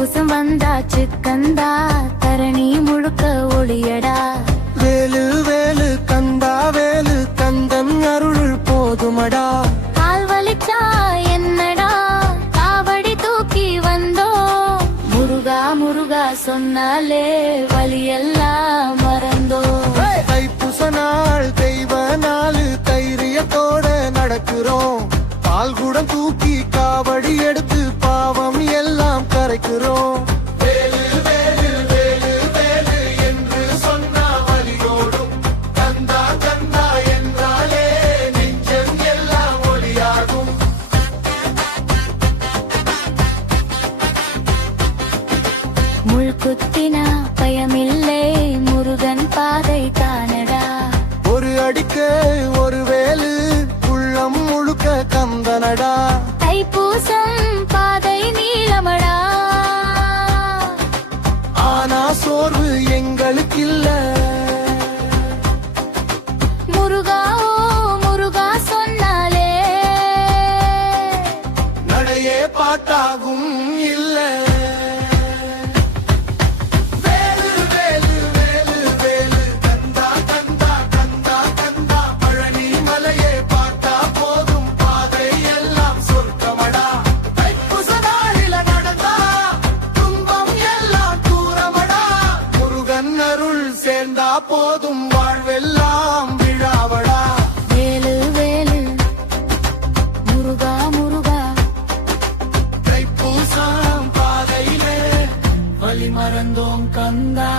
தைப்பூசம் வந்தாச்சு கந்தா, தரணி முழுக்க ஒளியடா. வேலு வேலு கந்தா வேலு, கந்தன் அருள் போதுமடா. கால் வலிச்சா என்னடா, காவடி தூக்கி வந்தோ. முருகா முருகா சொன்னாலே வலியெல்லாம் மறந்தோ. தைப்பூச நாள் தெய்வ நாள், தைரியத்தோட நடக்கிறோம். பால் குடம் தூக்கி காவடி எடுத்து பாவம் எல்லாம் கரைக்கிறோம். வேலு வேலு வேலு வேலு என்று சொன்னா வலியோடும், கந்தா கந்தா என்றாலே நெஞ்சம் எல்லாம் ஒளியாகும். முள் குத்தினா பயமில்லை, முருகன் பாதை தானடா. ஒரு அடிக்க ஒரு வேலு, உள்ளம் முழுக்க கந்தனடா. தைப்பூசம் பாதை நீளமடா, ஆனா சோர்வு எங்களுக்கு இல்ல. முருகா ஓ முருகா சொன்னாலே நடையே பாட்டாகும் இல்ல. வேலு வேலு வேலு வேலு, கந்தா கந்தா கந்தா கந்தா, பழனி மலையே பார்த்தா போதும், பாதை எல்லாம் சொர்க்கமடா. தைப்பூச நாளில நடந்தா துன்பம் எல்லாம் தூரமடா. முருகன் அருள் சேர்ந்தா போதும், வாழ்வெல்லாம் விழாவடா. வேலு வேலு முருகா முருகா, தைப்பூசம் பாதையிலே வழி மறந்தோம் கந்தா.